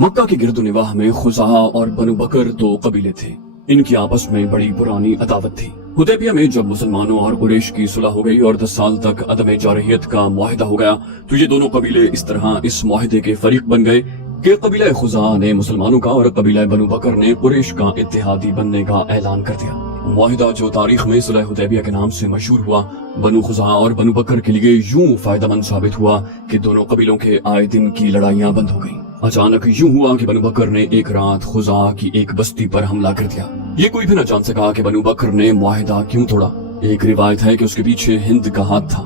मक्का के गिरदोनिवाह में खुजा और बनु बकर दो कबीले थे। इनकी आपस में बड़ी पुरानी अदावत थी। हुदैबिया में जब मुसलमानों और कुरैश की सुलह हो गई और 10 साल तक अदम जारहियत का मुआहदा हो गया, तो ये दोनों कबीले इस तरह इस मुआहदे के फरीक बन गए कि कबीला खुजा ने मुसलमानों का और कबीला बनु बकर ने कुरैश का इत्तेहादी बनने का ऐलान कर दिया। मुआहिदा जो तारीख में सुलह हुदैबिया के नाम से मशहूर हुआ, बनु खुजा और बनु बकर के लिए यूं फायदेमंद साबित हुआ कि दोनों कबीलों के आए दिन की लड़ाइयां बंद हो गईं। अचानक यूं हुआ कि बनु बकर ने एक रात खुजा की एक बस्ती पर हमला कर दिया। ये कोई भी न जान सका कि बनु बकर ने मुआहिदा क्यों तोड़ा। एक रिवायत है कि उसके पीछे हिंद का हाथ था।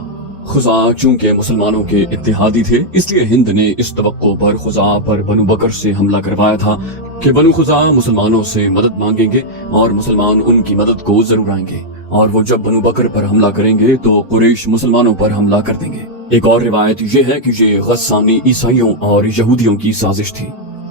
खुजा चूंकि मुसलमानों के इत्तेहादी थे, इसलिए हिंद ने इस तवक्को पर खुजा पर बनु बकर से हमला करवाया था कि बनु खुजा मुसलमानों से मदद मांगेंगे और मुसलमान उनकी मदद को जरूर आएंगे, और वो जब बनु बकर पर हमला करेंगे तो कुरैश मुसलमानों पर हमला कर देंगे। एक और रिवायत ये है कि ये गस्सानी ईसाइयों और यहूदियों की साजिश थी।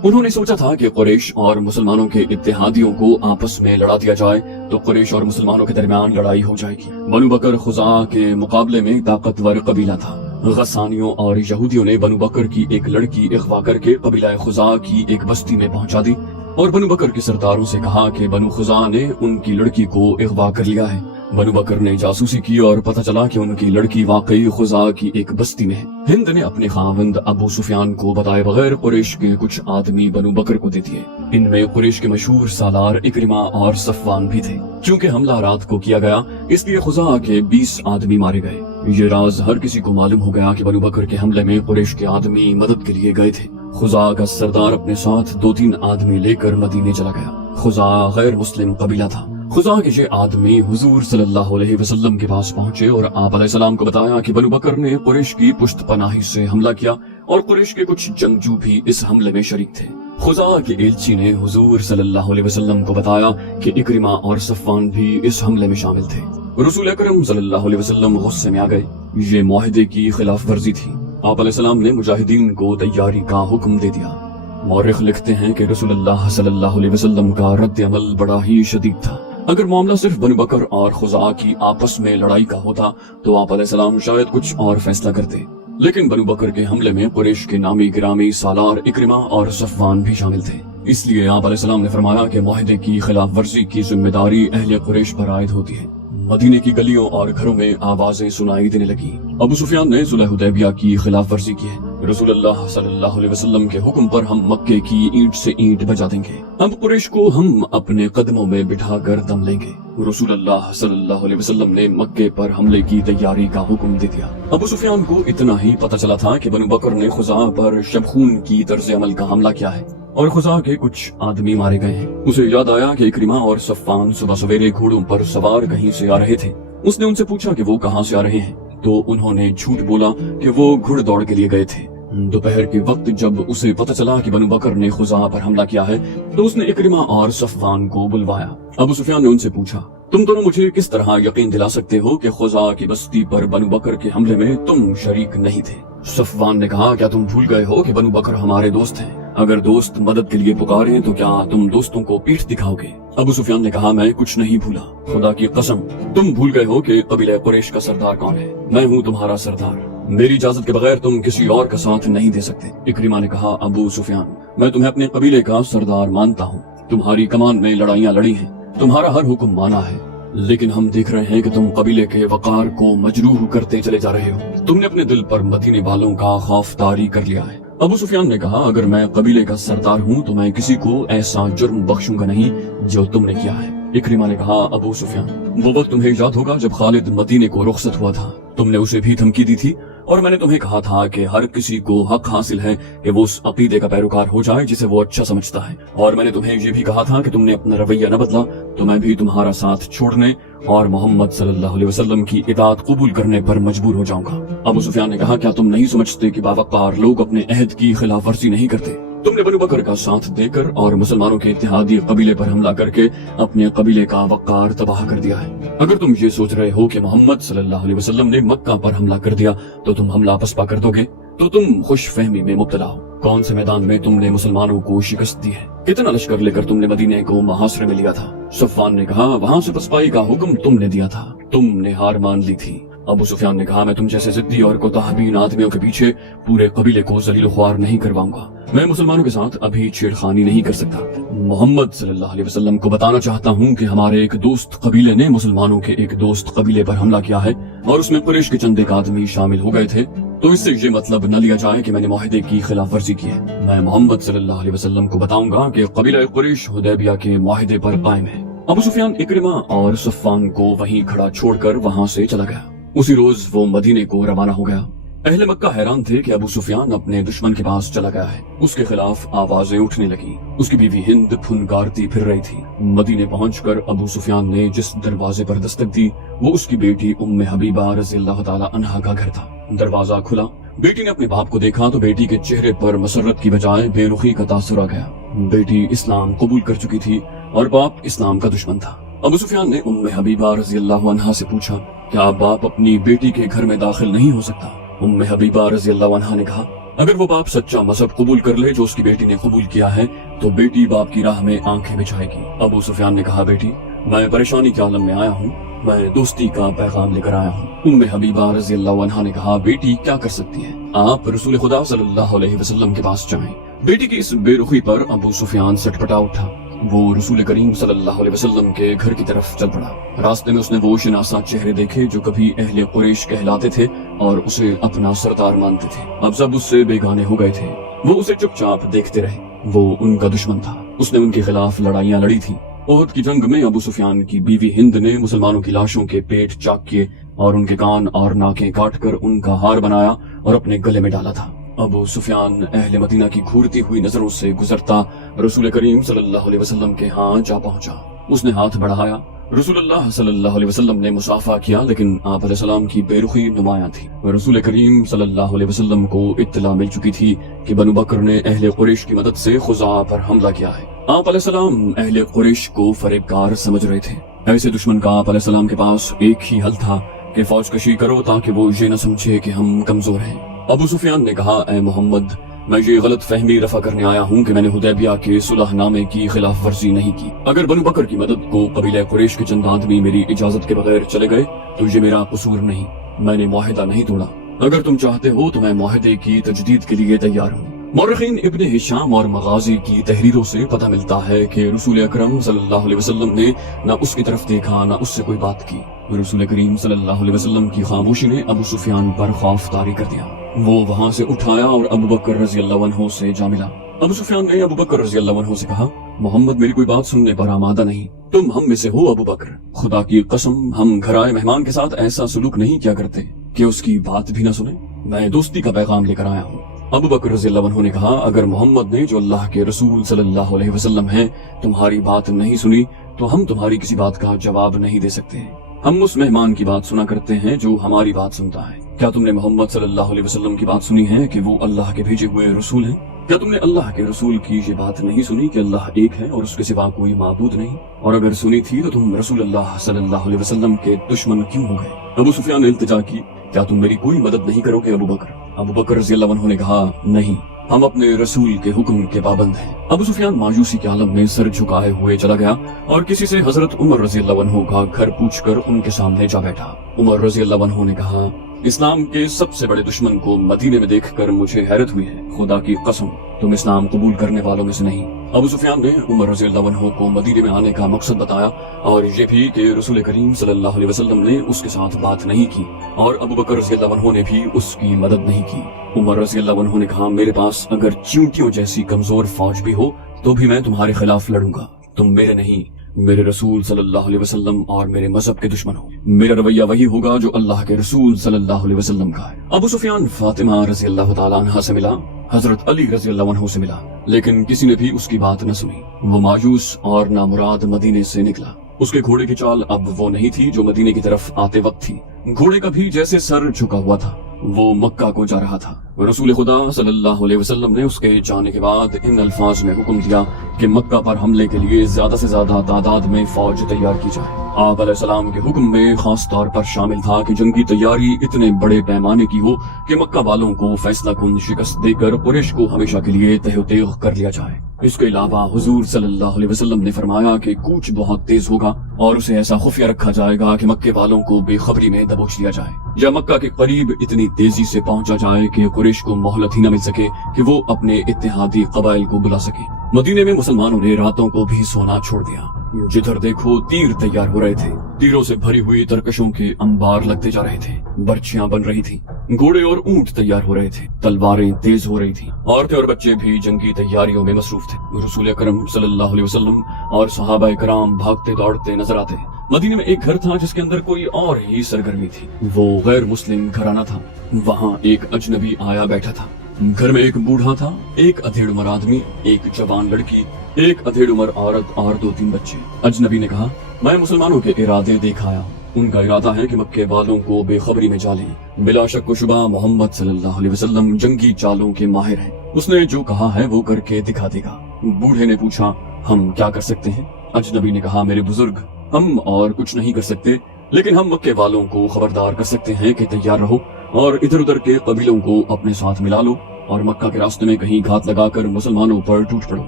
उन्होंने सोचा था कि कुरैश और मुसलमानों के इत्तेहादियों को आपस में लड़ा दिया जाए तो कुरैश और मुसलमानों के दरमियान लड़ाई हो जाएगी। बनु बकर खुजा के मुकाबले में ताकतवर कबीला था। गस्सानियों और यहूदियों ने बनु बकर की एक लड़की अगवा करके कबीला खुजा की एक बस्ती में पहुंचा दी और बनु बकर के सरदारों से कहा कि बनु खुजा ने उनकी लड़की को अगवा कर लिया है। बनु बकर ने जासूसी की और पता चला कि उनकी लड़की वाकई खुजा की एक बस्ती में है। हिंद ने अपने खावंद अबू सुफियान को बताए बगैर कुरैश के कुछ आदमी बनु बकर को दे दिए। इनमें कुरैश के मशहूर सालार इक्रिमा और सफवान भी थे। चूंकि हमला रात को किया गया, इसलिए खुजा के 20 आदमी मारे गए। ये राज हर किसी को मालूम हो गया कि बनु बकर के हमले में कुरैश के आदमी मदद के लिए गए थे। खुजा का सरदार अपने साथ 2-3 आदमी लेकर मदीने चला गया। खुजा गैर मुस्लिम कबीला था। खुजा के ये आदमी हुजूर सल्लल्लाहु अलैहि वसल्लम के पास पहुंचे और आप अलैहिस्सलाम को बताया कि बनु बकर ने कुरैश की पुश्त पनाही से हमला किया और कुरैश के कुछ जंगजू भी इस हमले में शरीक थे। खुजा के एलची ने हुजूर सल्लल्लाहु अलैहि वसल्लम को बताया कि इक्रिमा और सफवान भी इस हमले में शामिल थे। रसूल अकरम सल्लल्लाहु अलैहि वसल्लम गुस्से में आ गए। ये मुआहिदे की खिलाफ वर्जी थी। आप अलैहिस्सलाम ने मुजाहिदीन को तैयारी का हुक्म दे दिया। मौरिख लिखते हैं कि रसूलुल्लाह सल्लल्लाहु अलैहि वसल्लम का रद्द अमल बड़ा ही शदीद था। अगर मामला सिर्फ बनु बकर और खुजा की आपस में लड़ाई का होता तो आप अलैहिस्सलाम शायद कुछ और फैसला करते, लेकिन बनु बकर के हमले में कुरैश के नामी गिरामी सालार इक्रिमा और सफवान भी शामिल थे। इसलिए आप अलैहिस्सलाम ने फरमाया कि मुआहिदे की खिलाफ वर्जी की जिम्मेदारी अहले कुरैश पर आयद होती है। मदीने की गलियों और घरों में आवाजें सुनाई देने लगी। अबू सुफियान ने सुलह हुदैबिया की खिलाफ वर्जी की है। रसूलुल्लाह सल्लल्लाहु अलैहि वसल्लम के हुक्म पर हम मक्के की ईंट से ईंट बजा देंगे। अब कुरैश को हम अपने कदमों में बिठा कर दम लेंगे। रसूलुल्लाह सल्लल्लाहु अलैहि वसल्लम ने मक्के पर हमले की तैयारी का हुक्म दे दिया। अबू सुफियान को इतना ही पता चला था कि बनु बकर ने खुजा पर शबखून की तर्ज अमल का हमला किया है और खुजा के कुछ आदमी मारे गए हैं। उसे याद आया कि इक्रिमा और सफवान सुबह सवेरे घोड़ों पर सवार कहीं से आ रहे थे। उसने उनसे पूछा कि वो कहाँ से आ रहे हैं, तो उन्होंने झूठ बोला कि वो घुड़दौड़ के लिए गए थे। दोपहर के वक्त जब उसे पता चला कि बनु बकर ने खुजा पर हमला किया है, तो उसने इक्रिमा और सफवान को बुलवाया। अबू सुफियान ने उनसे पूछा, तुम दोनों मुझे किस तरह यकीन दिला सकते हो कि खुजा की बस्ती पर बनु बकर के हमले में तुम शरीक नहीं थे? सफवान ने कहा, क्या तुम भूल गए हो कि बनु बकर हमारे दोस्त हैं? अगर दोस्त मदद के लिए पुकारें तो क्या तुम दोस्तों को पीठ दिखाओगे? अबू सुफियान ने कहा, मैं कुछ नहीं भूला, खुदा की कसम। तुम भूल गए हो कि कबीला कुरैश का सरदार कौन है। मैं हूँ तुम्हारा सरदार। मेरी इजाजत के बगैर तुम किसी और का साथ नहीं दे सकते। इक्रिमा ने कहा, अबू सुफियान, मैं तुम्हें अपने कबीले का सरदार मानता हूँ। तुम्हारी कमान में लड़ाइयाँ लड़ी हैं, तुम्हारा हर हुक्म माना है, लेकिन हम देख रहे हैं कि तुम कबीले के वकार को मजरूह करते चले जा रहे हो। तुमने अपने दिल पर मदीने वालों का खौफ तारी कर लिया है। अबू सुफियान ने कहा, अगर मैं कबीले का सरदार हूँ तो मैं किसी को ऐसा जुर्म बख्शूंगा नहीं जो तुमने किया है। इक्रिमा ने कहा, अबू सुफियान, वो वक्त तुम्हें याद होगा जब खालिद मदीने को रुखसत हुआ था। तुमने उसे भी धमकी दी थी और मैंने तुम्हें कहा था कि हर किसी को हक हासिल है कि वो उस अकीदे का पैरोकार हो जाए जिसे वो अच्छा समझता है। और मैंने तुम्हें ये भी कहा था कि तुमने अपना रवैया न बदला तो मैं भी तुम्हारा साथ छोड़ने और मोहम्मद सल्लल्लाहु अलैहि वसल्लम की इताअत कबूल करने पर मजबूर हो जाऊंगा। अबू सुफियान ने कहा, क्या तुम नहीं समझते कि बावकार लोग अपने अहद की खिलाफ वर्जी नहीं करते? तुमने बनु बकर का साथ देकर और मुसलमानों के इत्तेहादी कबीले पर हमला करके अपने कबीले का वकार तबाह कर दिया है। अगर तुम ये सोच रहे हो कि मोहम्मद सल्लल्लाहु अलैहि वसल्लम ने मक्का पर हमला कर दिया तो तुम हमला पसपा कर दोगे, तो तुम खुश फहमी में मुब्तला हो। कौन से मैदान में तुमने मुसलमानों को शिकस्त दी है? कितना लश्कर लेकर तुमने मदीने को मुहासरे में लिया था? सफवान ने कहा, वहाँ से पसपाई का हुक्म तुमने दिया था, तुमने हार मान ली थी। अबू सुफियान ने कहा, मैं तुम जैसे जिद्दी और कोताहबीन आदमियों के पीछे पूरे कबीले को जलील ख्वार नहीं करवाऊंगा। मैं मुसलमानों के साथ अभी छेड़खानी नहीं कर सकता। मोहम्मद सल्लल्लाहु अलैहि वसल्लम को बताना चाहता हूँ कि हमारे एक दोस्त कबीले ने मुसलमानों के एक दोस्त कबीले पर हमला किया है और उसमें कुरैश के चंद एक आदमी शामिल हो गए थे। तो इससे ये मतलब न लिया जाए कि मैंने मुआहदे की खिलाफ वर्जी की है। मैं मोहम्मद सल्लल्लाहु अलैहि वसल्लम को बताऊंगा कि कबीला कुरैश हुदैबिया के मुआहदे पर कायम है। अबू सुफियान इकरिमा और सफ़ान को वहीं खड़ा छोड़कर वहां से चला गया। उसी रोज वो मदीने को रवाना हो गया। अहले मक्का हैरान थे कि अबू सुफियान अपने दुश्मन के पास चला गया है। उसके खिलाफ आवाजें उठने लगी। उसकी बीवी हिंद फुनकारती फिर रही थी। मदीने पहुंचकर अबू सुफियान ने जिस दरवाजे पर दस्तक दी वो उसकी बेटी उम्मे हबीबा रज़ियल्लाहु ताला अन्हा का घर था। दरवाजा खुला। बेटी ने अपने बाप को देखा तो बेटी के चेहरे पर मसरत की बजाय बेरुखी का तासुर आ गया। बेटी इस्लाम कबूल कर चुकी थी और बाप इस्लाम का दुश्मन था। अबू सुफियान ने उम्मे हबीबा रज़ियल्लाहु अन्हा से पूछा, क्या बाप अपनी बेटी के घर में दाखिल नहीं हो सकता? उम्मे हबीबा रज़ियल्लाहु अन्हा ने कहा, अगर वो बाप सच्चा मजहब कबूल कर ले जो उसकी बेटी ने कबूल किया है तो बेटी बाप की राह में आंखें बिछाएगी। अबू सुफियान ने कहा, बेटी मैं परेशानी के आलम में आया हूँ, मैं दोस्ती का पैगाम लेकर आया हूँ। उम्मे हबीबा रज़ियल्लाहु अन्हा ने कहा, बेटी क्या कर सकती है, आप रसूल खुदा सल्लल्लाहु अलैहि वसल्लम के पास जाएं। बेटी की इस बेरुखी पर अबू सुफियान सटपटा उठा। वो रसूल करीम सल्लल्लाहु अलैहि वसल्लम के घर की तरफ चल पड़ा। रास्ते में उसने वो शनासा चेहरे देखे जो कभी अहले कुरैश कहलाते थे और उसे अपना सरदार मानते थे। अब सब उससे बेगाने हो गए थे। वो उसे चुपचाप देखते रहे। वो उनका दुश्मन था। उसने उनके खिलाफ लड़ाइयाँ लड़ी थी। ओहद की जंग में अबू सुफियान की बीवी हिंद ने मुसलमानों की लाशों के पेट चाक किए और उनके कान और नाकें काटकर उनका हार बनाया और अपने गले में डाला था। अबू सुफियान अहले मदीना की घूरती हुई नजरों से गुजरता रसूल करीम सल्लल्लाहु अलैहि वसल्लम के यहाँ जा पहुंचा। उसने हाथ बढ़ाया। रसूलुल्लाह सल्लल्लाहु अलैहि वसल्लम ने मुसाफा किया, लेकिन आप अलैहिस्सलाम की बेरुखी नुमायां थी। रसूल करीम सल्लल्लाहु अलैहि वसल्लम को इत्तला मिल चुकी थी कि बनु बकर ने अहले कुरैश की मदद से खुज़ा पर हमला किया है। आप अलैहिस्सलाम अहले कुरैश को फरेबकार समझ रहे थे। ऐसे दुश्मन का आप अलैहिस्सलाम के पास एक ही हल था कि फौज कशी करो ताकि वो ये न समझे कि हम कमजोर हैं। अबू सुफियान ने कहा, ए मोहम्मद, मैं ये गलत फहमी रफा करने आया हूँ कि मैंने हुदैबिया के सुलहनामे की खिलाफ वर्जी नहीं की। अगर बनु बकर की मदद को कबीला कुरैश के चंद आदमी मेरी इजाजत के बगैर चले गए तो ये मेरा कसूर नहीं, मैंने मुआहिदा नहीं तोड़ा। अगर तुम चाहते हो तो मैं मुआहिदे की तजदीद के लिए तैयार हूँ। मौरखीन इब्ने हिशाम और मगाजी की तहरीरों से पता मिलता है कि रसूल अकरम सल्लल्लाहु अलैहि वसल्लम ने न उसकी तरफ देखा न उससे कोई बात की। रसूल करीम सल्लल्लाहु अलैहि वसल्लम की खामोशी ने अबू सुफियान पर खौफ तारी कर दिया। वो वहाँ से उठाया और अबू बकर रज़ियल्लाहु अन्हु से जा मिला। अबू सुफियान ने अबू बकर रज़ियल्लाहु अन्हु से कहा, मोहम्मद मेरी कोई बात सुनने पर आमादा नहीं। तुम हम में से हो अबू बकर। खुदा की कसम हम घर आए मेहमान के साथ ऐसा सुलूक नहीं किया करते कि उसकी बात भी न सुने। मैं दोस्ती का पैगाम लेकर आया हूँ। अबू बकर रज़ियल्लाहु अन्हु ने कहा, अगर मोहम्मद ने जो अल्लाह के रसूल सल्लल्लाहु अलैहि वसल्लम हैं तुम्हारी बात नहीं सुनी तो हम तुम्हारी किसी बात का जवाब नहीं दे सकते। हम उस मेहमान की बात सुना करते हैं जो हमारी बात सुनता है। क्या तुमने मोहम्मद सल्लल्लाहु अलैहि वसल्लम की बात सुनी है कि वो अल्लाह के भेजे हुए रसूल हैं? क्या तुमने अल्लाह के रसूल की ये बात नहीं सुनी कि अल्लाह एक है और उसके सिवा कोई माबूद नहीं? और अगर सुनी थी तो तुम रसूल अल्लाह सल्लल्लाहु अलैहि वसल्लम के दुश्मन क्यों हो गए? अबू सुफियान ने इल्तिजा की, क्या तुम मेरी कोई मदद नहीं करोगे अबू बकर? अबू बकर रज़ियल्लाहु अन्हु ने कहा, नहीं, हम अपने रसूल के हुक्म के पाबंद हैं। अबू सुफियान मायूसी के आलम में सर झुकाए हुए चला गया और किसी से हजरत उमर रज़ियल्लाहु अन्हु का घर पूछकर उनके सामने जा बैठा। उमर रज़ियल्लाहु अन्हु ने कहा, इस्लाम के सबसे बड़े दुश्मन को मदीने में देखकर मुझे हैरत हुई है। खुदा की कसम तुम इस्लाम कबूल करने वालों में से नहीं। अबू सुफियान ने उमर रज़ियल्लाहु अन्हु को मदीने में आने का मकसद बताया और ये भी कि रसूल करीम सल्लल्लाहु अलैहि वसल्लम ने उसके साथ बात नहीं की और अबू बकर रज़ियल्लाहु अन्हु ने भी उसकी मदद नहीं की। उमर रज़ियल्लाहु अन्हु ने कहा, मेरे पास अगर चींटियों जैसी कमजोर फौज भी हो तो भी मैं तुम्हारे खिलाफ लड़ूंगा। तुम मेरे नहीं, मेरे रसूल सल्लल्लाहु अलैहि वसल्लम और मेरे मजहब के दुश्मन हो। मेरा रवैया वही होगा जो अल्लाह के रसूल सल्लल्लाहु अलैहि वसल्लम का है। अबू सुफियान फातिमा रज़ियल्लाहु ताला अन्हा से मिला, हजरत अली रज़ियल्लाहु अन्हु से मिला, लेकिन किसी ने भी उसकी बात न सुनी। वो मायूस और नामुराद मदीने से निकला। उसके घोड़े की चाल अब वो नहीं थी जो मदीने की तरफ आते वक्त थी। घोड़े का भी जैसे सर झुका हुआ था। वो मक्का को जा रहा था। रसूल खुदा सल्लल्लाहु अलैहि वसल्लम ने उसके जाने के बाद इन अल्फाज में हुक्म दिया कि मक्का पर हमले के लिए ज्यादा से ज्यादा तादाद में फौज तैयार की जाए। आप अलैहिस्सलाम के हुक्म में खास तौर पर शामिल था कि जंगी तैयारी इतने बड़े पैमाने की हो कि मक्का वालों को फैसला कुन शिकस्त देकर कुरैश को हमेशा के लिए तहतीह कर लिया जाए। इसके अलावा हुजूर सल्लल्लाहु अलैहि वसल्लम ने फरमाया कि कूच बहुत तेज होगा और उसे ऐसा खुफिया रखा जाएगा कि मक्के वालों को बेखबरी में दबोच लिया जाए, या मक्का के करीब इतनी तेजी से पहुंचा जाए कि कुरैश को मोहलत ही न मिल सके कि वो अपने इत्तेहादी कबाइल को बुला सके। मदीने में मुसलमानों ने रातों को भी सोना छोड़ दिया। जिधर देखो तीर तैयार हो रहे थे, तीरों से भरी हुई तरकशों के अंबार लगते जा रहे थे, बर्छियां बन रही थी, घोड़े और ऊंट तैयार हो रहे थे, तलवारें तेज हो रही थी, औरतें और बच्चे भी जंगी तैयारियों में मसरूफ थे। रसूल अकरम सल्लल्लाहु अलैहि वसल्लम और सहाबाए कराम भागते दौड़ते नजर आते। मदीने में एक घर था जिसके अंदर कोई और ही सरगर्मी थी। वो गैर मुस्लिम घराना था। वहाँ एक अजनबी आया बैठा था। घर में एक बूढ़ा था, एक अधेड़ उम्र आदमी, एक जवान लड़की, एक अधेड़ उम्र औरत और 2-3 बच्चे। अजनबी ने कहा, मैं मुसलमानों के इरादे देख आया। उनका इरादा है कि मक्के वालों को बेखबरी में जा लें। बिला शक व शुबा मोहम्मद सल्लल्लाहु अलैहि वसल्लम जंगी चालों के माहिर हैं। उसने जो कहा है वो करके दिखा देगा। बूढ़े ने पूछा, हम क्या कर सकते हैं? अजनबी ने कहा, मेरे बुजुर्ग, हम और कुछ नहीं कर सकते, लेकिन हम मक्के वालों को खबरदार कर सकते हैं कि तैयार रहो और इधर उधर के कबीलों को अपने साथ मिला लो और मक्का के रास्ते में कहीं घात लगाकर मुसलमानों पर टूट पड़ो।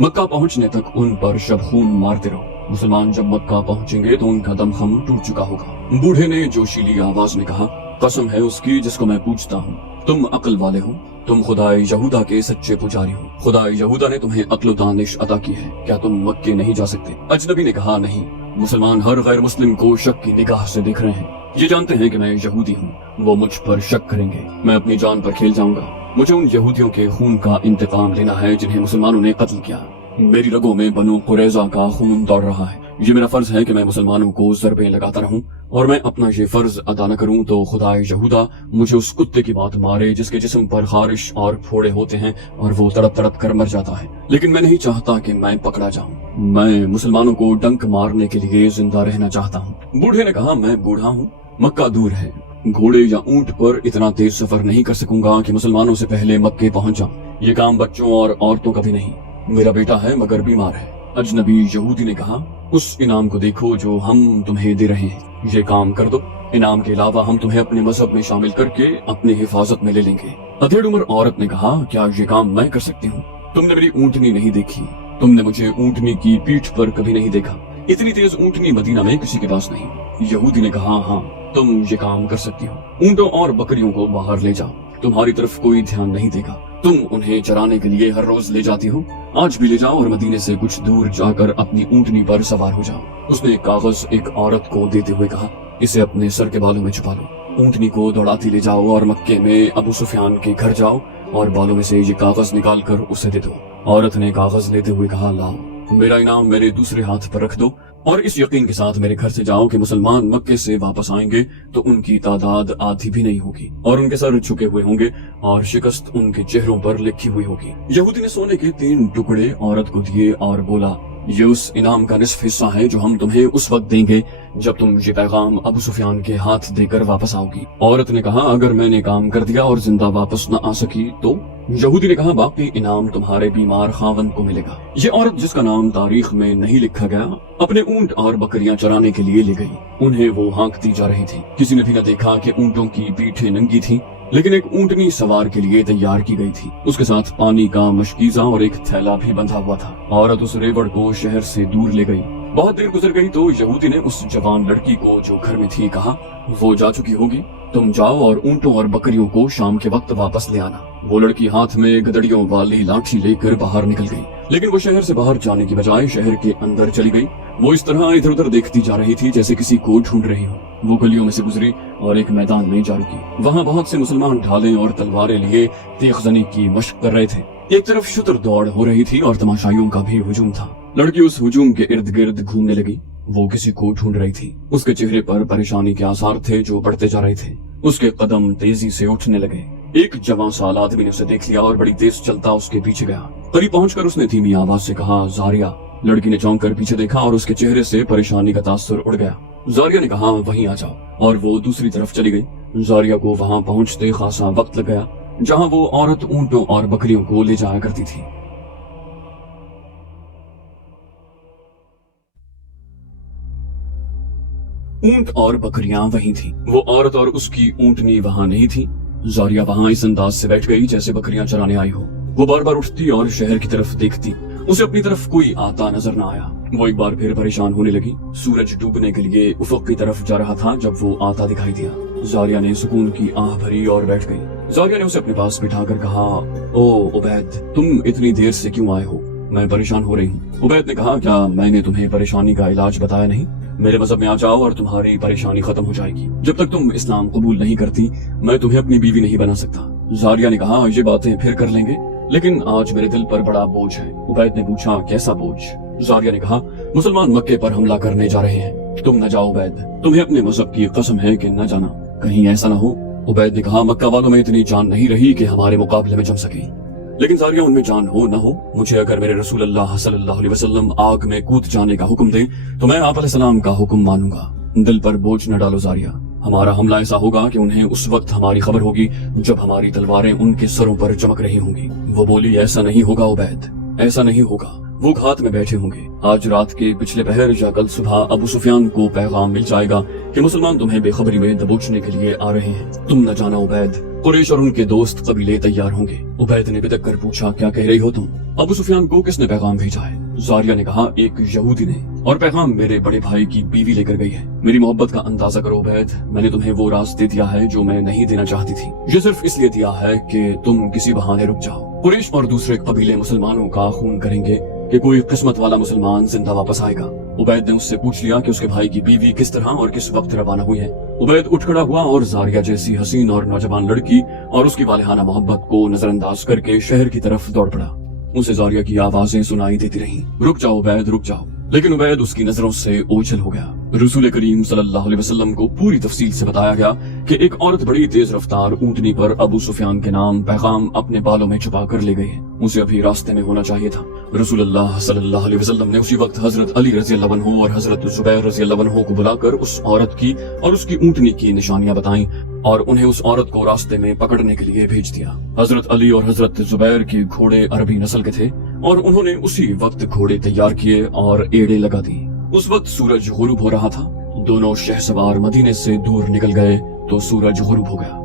मक्का पहुंचने तक उन पर शबखून मारते रहो। मुसलमान जब मक्का पहुंचेंगे तो उनका दमखम टूट चुका होगा। बूढ़े ने जोशीली आवाज में कहा, कसम है उसकी जिसको मैं पूछता हूँ, तुम अक्ल वाले हो, तुम खुदाए यहूदा के सच्चे पुजारी हो। खुदाए यहूदा ने तुम्हें अक्ल दानिश अता की है, क्या तुम मक्के नहीं जा सकते? अजनबी ने कहा, नहीं, मुसलमान हर गैर मुस्लिम को शक की निगाह से देख रहे हैं। ये जानते हैं कि मैं यहूदी हूँ, वो मुझ पर शक करेंगे, मैं अपनी जान पर खेल जाऊंगा। मुझे उन यहूदियों के खून का इंतकाम लेना है जिन्हें मुसलमानों ने कत्ल किया। मेरी रगों में बनु कुरैजा का खून दौड़ रहा है। ये मेरा फर्ज है कि मैं मुसलमानों को ज़रबें लगाता रहूं, और मैं अपना ये फर्ज अदा न करूं तो खुदाए यहूदा मुझे उस कुत्ते की बात मारे जिसके जिस्म पर खारिश और फोड़े होते हैं और वो तड़प तड़प कर मर जाता है। लेकिन मैं नहीं चाहता कि मैं पकड़ा जाऊं। मैं मुसलमानों को डंक मारने के लिए जिंदा रहना चाहता हूँ। बूढ़े ने कहा, मैं बूढ़ा हूँ, मक्का दूर है, घोड़े या ऊंट पर इतना तेज सफर नहीं कर सकूंगा कि मुसलमानों से पहले मक्के पहुंच जाऊं। ये काम बच्चों और औरतों का भी नहीं। मेरा बेटा है मगर बीमार है। अजनबी यहूदी ने कहा, उस इनाम को देखो जो हम तुम्हें दे रहे हैं, ये काम कर दो। इनाम के अलावा हम तुम्हें अपने मजहब में शामिल करके अपने हिफाजत में ले लेंगे। अधेड़ उम्र औरत ने कहा, क्या ये काम मैं कर सकती हूँ? तुमने मेरी ऊंटनी नहीं देखी, तुमने मुझे ऊंटनी की पीठ पर कभी नहीं देखा। इतनी तेज ऊंटनी मदीना में किसी के पास नहीं। यहूदी ने कहा, हाँ, तुम ये काम कर सकती हो। ऊंटों और बकरियों को बाहर ले जाओ, तुम्हारी तरफ कोई ध्यान नहीं देगा। तुम उन्हें चराने के लिए हर रोज ले जाती हो, आज भी ले जाओ और मदीने से कुछ दूर जाकर अपनी ऊंटनी पर सवार हो जाओ। उसने एक कागज एक औरत को देते हुए कहा, इसे अपने सर के बालों में छुपा लो। ऊंटनी को दौड़ाती ले जाओ और मक्के में अबू सुफियान के घर जाओ और बालों में से ये कागज निकाल कर उसे दे दो। औरत ने कागज लेते हुए कहा, लाओ, मेरा इनाम मेरे दूसरे हाथ पर रख दो और इस यकीन के साथ मेरे घर से जाओ कि मुसलमान मक्के से वापस आएंगे तो उनकी तादाद आधी भी नहीं होगी और उनके सर झुके हुए होंगे और शिकस्त उनके चेहरों पर लिखी हुई होगी। यहूदी ने सोने के 3 टुकड़े औरत को दिए और बोला, ये उस इनाम का निस्फ हिस्सा है जो हम तुम्हें उस वक्त देंगे जब तुम ये पैगाम अबू सुफियान के हाथ देकर वापस आओगी। औरत ने कहा, अगर मैंने काम कर दिया और जिंदा वापस न आ सकी तो? यहूदी ने कहा, बाकी इनाम तुम्हारे बीमार खावन को मिलेगा। ये औरत, जिसका नाम तारीख में नहीं लिखा गया, अपने ऊंट और बकरियां चराने के लिए ले गई। उन्हें वो हाँकती जा रही थी। किसी ने भी न देखा कि ऊंटों की पीठें नंगी थी, लेकिन एक ऊंटनी सवार के लिए तैयार की गई थी। उसके साथ पानी का मशकीजा और एक थैला भी बंधा हुआ था। औरत उस रेवड़ को शहर से दूर ले गई। बहुत देर गुजर गई तो यहूदी ने उस जवान लड़की को जो घर में थी कहा, वो जा चुकी होगी, तुम जाओ और ऊंटों और बकरियों को शाम के वक्त वापस ले आना। वो लड़की हाथ में गदड़ियों वाली लाठी लेकर बाहर निकल गई, लेकिन वो शहर से बाहर जाने की बजाय शहर के अंदर चली गई। वो इस तरह इधर उधर देखती जा रही थी जैसे किसी को ढूंढ रही हो। वो गलियों में से गुजरी और एक मैदान में जा रुकी। वहाँ बहुत से मुसलमान ढालें और तलवारें लिए तेगजनी की मशक कर रहे थे। एक तरफ शुतर दौड़ हो रही थी और तमाशाइयों का भी हुजूम था। लड़की उस हुजूम के इर्द गिर्द घूमने लगी। वो किसी को ढूंढ रही थी। उसके चेहरे पर परेशानी के आसार थे जो बढ़ते जा रहे थे। उसके कदम तेजी से उठने लगे। एक जवान साल आदमी ने उसे देख लिया और बड़ी तेज चलता उसके पीछे गया। करीब पहुंचकर उसने धीमी आवाज से कहा, जारिया। लड़की ने चौंक कर पीछे देखा और उसके चेहरे से परेशानी का तासुर उड़ गया। जारिया ने कहा, वहीं आ जाओ, और वो दूसरी तरफ चली गई। जारिया को वहां पहुंचते खासा वक्त लग गया, जहां वो औरत ऊंटों और बकरियों को ले जाया करती थी। ऊंट और बकरियां वहीं थी। वो औरत और उसकी ऊंटनी वहां नहीं थी। जारिया वहां इस अंदाज से बैठ गई जैसे बकरियां चराने आई हो। वो बार बार उठती और शहर की तरफ देखती उसे अपनी तरफ कोई आता नजर न आया। वो एक बार फिर परेशान होने लगी। सूरज डूबने के लिए उफक की तरफ जा रहा था जब वो आता दिखाई दिया। जारिया ने सुकून की आह भरी और बैठ गई। जारिया ने उसे अपने पास बिठाकर कहा, ओ उबैद, तुम इतनी देर से क्यों आए हो? मैं परेशान हो रही हूँ। उबैद ने कहा, क्या मैंने तुम्हें परेशानी का इलाज बताया नहीं? मेरे मजहब में आ जाओ और तुम्हारी परेशानी खत्म हो जाएगी। जब तक तुम इस्लाम कबूल नहीं करती, मैं तुम्हें अपनी बीवी नहीं बना सकता। जारिया ने कहा, ये बातें फिर कर लेंगे, लेकिन आज मेरे दिल पर बड़ा बोझ है। उबैद ने पूछा, कैसा बोझ? जारिया ने कहा, मुसलमान मक्के पर हमला करने जा रहे हैं। तुम न जाओ उबैद, तुम्हें अपने मजहब की कसम है कि न जाना, कहीं ऐसा न हो। उबैद ने कहा, मक्का वालों में इतनी जान नहीं रही कि हमारे मुकाबले में जम सके। लेकिन जारिया, उनमें जान हो न हो, मुझे अगर मेरे रसूल अल्लाह सल्लल्लाहु अलैहि वसल्लम आग में कूद जाने का हुक्म दे तो मैं आप अलैहिस्सलाम का हुक्म मानूंगा। दिल पर बोझ न डालो जारिया, हमारा हमला ऐसा होगा कि उन्हें उस वक्त हमारी खबर होगी जब हमारी तलवारें उनके सरों पर चमक रही होंगी। वो बोली, ऐसा नहीं होगा उबैद, ऐसा नहीं होगा। वो घात में बैठे होंगे। आज रात के पिछले पहर या कल सुबह अबू सुफियान को पैगाम मिल जाएगा कि मुसलमान तुम्हें बेखबरी में दबोचने के लिए आ रहे हैं। तुम न जाना उबैद, कुरैश और उनके दोस्त कबीले तैयार होंगे। उबैद ने बिदक कर पूछा, क्या कह रही हो तुम? अबू सुफियान को किसने पैगाम भेजा है? जारिया ने कहा, एक यहूदी ने, और पैगाम मेरे बड़े भाई की बीवी लेकर गई है। मेरी मोहब्बत का अंदाजा करो उबैद, मैंने तुम्हें वो राज दे दिया है जो मैं नहीं देना चाहती थी। ये सिर्फ इसलिए दिया है कि तुम किसी बहाने रुक जाओ। कुरैश और दूसरे कबीले मुसलमानों का खून करेंगे कि कोई किस्मत वाला मुसलमान जिंदा वापस आएगा। उबैद ने उससे पूछ लिया कि उसके भाई की बीवी किस तरह और किस वक्त रवाना हुई है। उबैद उठ खड़ा हुआ और जारिया जैसी हसीन और नौजवान लड़की और उसकी वालिहाना मोहब्बत को नजरअंदाज करके शहर की तरफ दौड़ पड़ा। उसे जारिया की आवाजें सुनाई देती रहीं, रुक जाओ उबैद, रुक जाओ। लेकिन उबैद उसकी नजरों से ओझल हो गया। रसूल करीम सल्लल्लाहु अलैहि वसल्लम को पूरी तफसील से बताया गया कि एक औरत बड़ी तेज रफ्तार ऊंटनी पर अबू सुफियान के नाम पैगाम अपने बालों में छुपा कर ले गई है। उसे अभी रास्ते में होना चाहिए था। रसूल अल्लाह सल्लल्लाहु अलैहि वसल्लम ने उसी वक्त हजरत अली रज़ी अल्लाह अन्हु और हजरत जुबैर रज़ी अल्लाह अन्हु को बुलाकर उस औरत की और उसकी ऊंटनी की निशानियां बताई और उन्हें उस औरत को रास्ते में पकड़ने के लिए भेज दिया। हजरत अली और हजरत जुबैर के घोड़े अरबी नस्ल के थे और उन्होंने उसी वक्त घोड़े तैयार किए और एड़े लगा दी। उस वक्त सूरज गुरूब हो रहा था। दोनों शहसवार मदीने से दूर निकल गए तो सूरज गुरूब हो गया।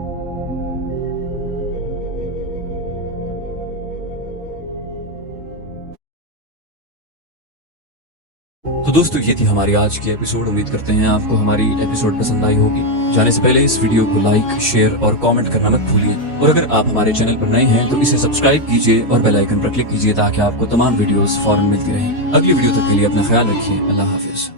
तो दोस्तों, ये थी हमारी आज की एपिसोड। उम्मीद करते हैं आपको हमारी एपिसोड पसंद आई होगी। जाने से पहले इस वीडियो को लाइक, शेयर और कमेंट करना मत भूलिए। और अगर आप हमारे चैनल पर नए हैं तो इसे सब्सक्राइब कीजिए और बेल आइकन पर क्लिक कीजिए ताकि आपको तमाम वीडियोस फौरन मिलती रहें। अगली वीडियो तक के लिए अपना ख्याल रखिए। अल्लाह हाफिज।